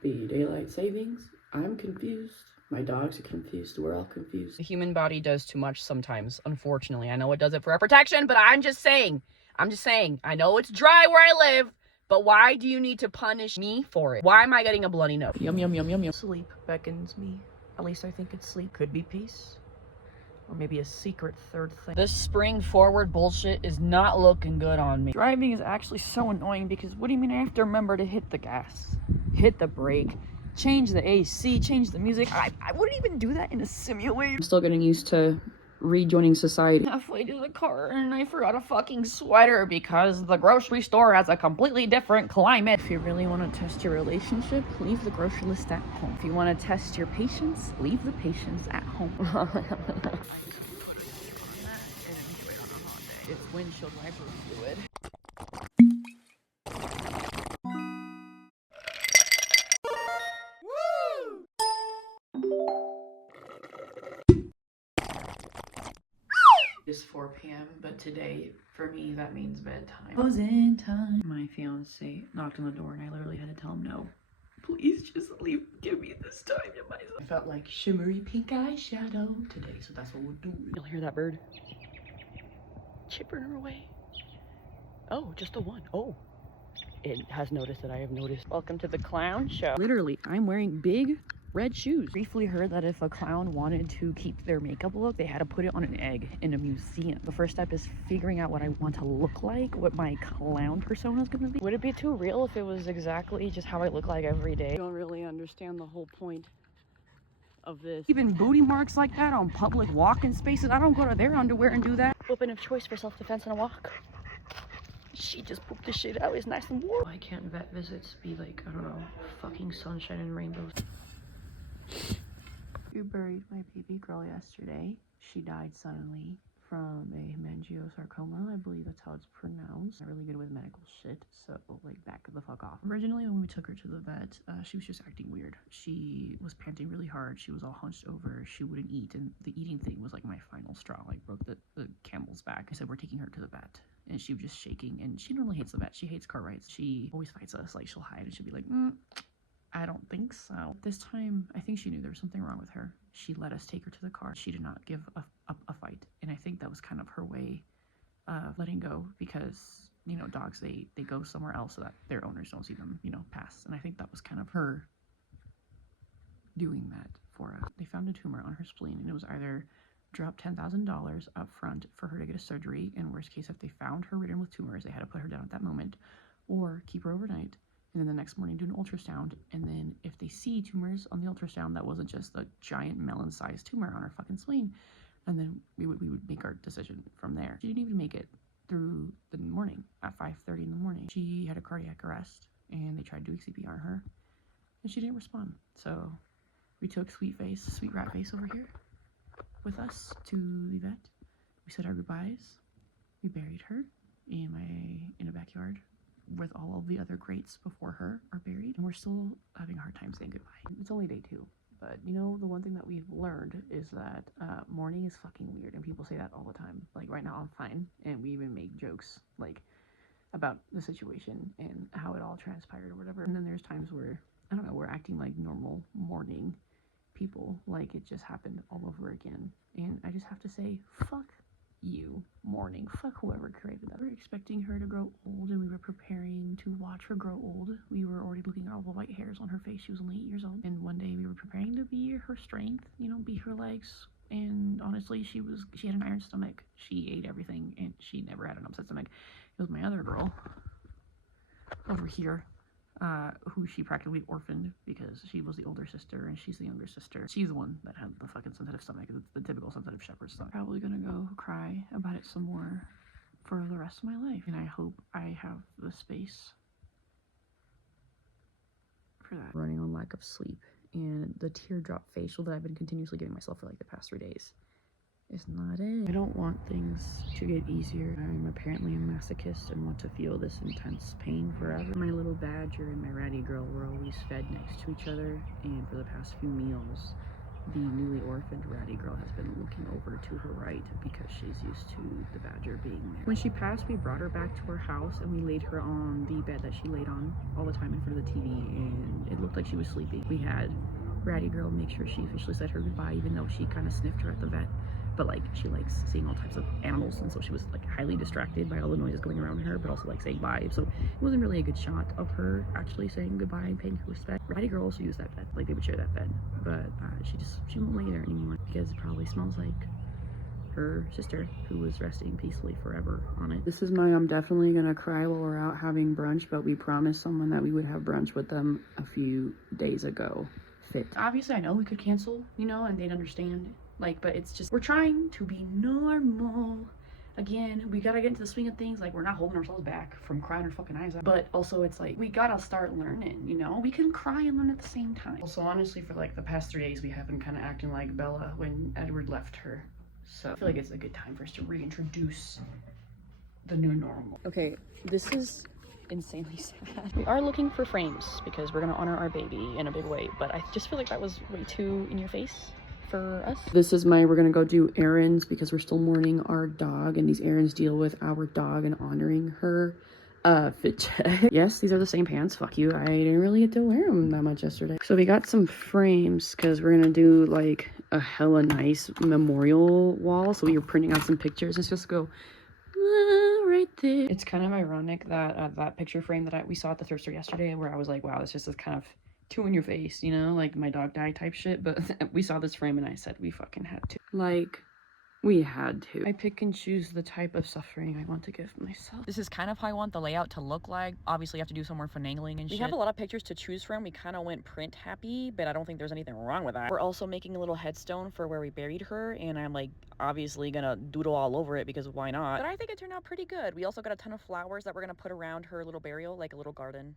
Happy daylight savings. I'm confused. My dogs are confused. We're all confused. The human body does too much sometimes, unfortunately. I know it does it for our protection, but I'm just saying. I know it's dry where I live, but why do you need to punish me for it? Why am I getting a bloody nose? Yum, yum, yum, yum, yum. Sleep beckons me. At least I think it's sleep. Could be peace. Or maybe a secret third thing. This spring forward bullshit is not looking good on me. Driving is actually so annoying because what do you mean I have to remember to hit the gas, hit the brake, change the AC, change the music? I wouldn't even do that in a simulator. I'm still getting used to rejoining society. Halfway to the car and I forgot a fucking sweater because the grocery store has a completely different climate. If you really want to test your relationship, leave the grocery list at home. If you want to test your patience, leave the patience at home. It's windshield wiper fluid. It's 4 p.m. but today for me that means bedtime. Closing time. My fiance knocked on the door and I literally had to tell him no. Please just leave. Give me this time to myself. I felt like shimmery pink eyeshadow today, so that's what we're doing. You'll hear that bird chipping her away. Oh, just the one. Oh, it has noticed that I have noticed. Welcome to the clown show. Literally, I'm wearing big red shoes. Briefly heard that if a clown wanted to keep their makeup look, they had to put it on an egg in a museum. The first step is figuring out what I want to look like, what my clown persona is going to be. Would it be too real if it was exactly just how I look like every day? I don't really understand the whole point of this. Even booty marks like that on public walking spaces, I don't go to their underwear and do that. Weapon of choice for self-defense on a walk. She just pooped the shit out. It's nice and warm. Why can't vet visits be like, I don't know, fucking sunshine and rainbows? We buried my baby girl yesterday. She died suddenly from a hemangiosarcoma. I believe that's how it's pronounced. I'm really good with medical shit, so like back the fuck off. Originally when we took her to the vet, she was just acting weird. She was panting really hard. She was all hunched over. She wouldn't eat, and the eating thing was like my final straw, like broke the camel's back. I said, we're taking her to the vet. And she was just shaking, and she normally hates the vet. She hates car rides. She always fights us. Like, she'll hide and she'll be like, I don't think so. This time, I think she knew there was something wrong with her. She let us take her to the car. She did not give a fight. And I think that was kind of her way of letting go, because, you know, dogs, they go somewhere else so that their owners don't see them, you know, pass. And I think that was kind of her doing that for us. They found a tumor on her spleen, and it was either drop $10,000 up front for her to get a surgery, in worst case, if they found her ridden with tumors, they had to put her down at that moment, or keep her overnight, and then the next morning do an ultrasound, and then if they see tumors on the ultrasound that wasn't just a giant melon-sized tumor on her fucking spleen, and then we would make our decision from there. She didn't even make it through the morning. At 5:30 in the morning, she had a cardiac arrest, and they tried doing CPR on her, and she didn't respond. So we took sweet rat face over here with us to the vet. We said our goodbyes. We buried her in a backyard with all of the other greats before her are buried, and we're still having a hard time saying goodbye. It's only day 2, but you know, the one thing that we've learned is that mourning is fucking weird, and people say that all the time. Like, right now I'm fine, and we even make jokes like about the situation and how it all transpired or whatever, and then there's times where, I don't know, we're acting like normal mourning people, like it just happened all over again. And I just have to say, fuck you, mourning. Fuck whoever created that. We were expecting her to grow old, and we were preparing to watch her grow old. We were already looking at all the white hairs on her face. She was only 8 years old, and one day we were preparing to be her strength, you know, be her legs. And honestly, she had an iron stomach. She ate everything, and she never had an upset stomach. It was my other girl over here, who she practically orphaned because she was the older sister and she's the younger sister. She's the one that had the fucking sensitive stomach. It's the typical sensitive shepherd stuff. Probably gonna go cry about it some more for the rest of my life, and I hope I have the space for that. Running on lack of sleep, and the teardrop facial that I've been continuously giving myself for like the past 3 days is not it. I don't want things to get easier. I'm apparently a masochist and want to feel this intense pain forever. My little badger and my ratty girl were always fed next to each other, and for the past few meals, The newly orphaned ratty girl has been looking over to her right because she's used to the badger being there. When she passed, we brought her back to her house and we laid her on the bed that she laid on all the time in front of the TV, and it looked like she was sleeping. We had ratty girl make sure she officially said her goodbye, even though she kind of sniffed her at the vet. But like, she likes seeing all types of animals, and so she was like highly distracted by all the noises going around her, but also like saying bye. So it wasn't really a good shot of her actually saying goodbye and paying her respect. Ratty girl also used that bed, like they would share that bed, but she won't lay there anymore because it probably smells like her sister who was resting peacefully forever on it. This is my I'm definitely gonna cry while we're out having brunch, but we promised someone that we would have brunch with them a few days ago. Fit. Obviously, I know we could cancel, you know, and they'd understand. Like, but it's just, we're trying to be normal. Again, we gotta get into the swing of things. Like, we're not holding ourselves back from crying our fucking eyes out. But also, it's like, we gotta start learning, you know? We can cry and learn at the same time. Also, honestly, for like the past 3 days, we have been kind of acting like Bella when Edward left her. So I feel like it's a good time for us to reintroduce the new normal. Okay, this is insanely sad. We are looking for frames because we're gonna honor our baby in a big way, but I just feel like that was way too in your face for us. This is we're gonna go do errands because we're still mourning our dog, and these errands deal with our dog and honoring her. Fit check. Yes, these are the same pants. Fuck you. I didn't really get to wear them that much yesterday. So we got some frames because we're gonna do like a hella nice memorial wall. So we were printing out some pictures and it's just go right there. It's kind of ironic that that picture frame that we saw at the thrift store yesterday, where I was like, wow, this just is kind of too in your face, you know, like my dog died type shit. But we saw this frame and I said we fucking had to. Like, we had to. I pick and choose the type of suffering I want to give myself. This is kind of how I want the layout to look like. Obviously, you have to do some more finagling and shit. We have a lot of pictures to choose from. We kind of went print happy, but I don't think there's anything wrong with that. We're also making a little headstone for where we buried her, and I'm like obviously gonna doodle all over it because why not? But I think it turned out pretty good. We also got a ton of flowers that we're gonna put around her little burial, like a little garden.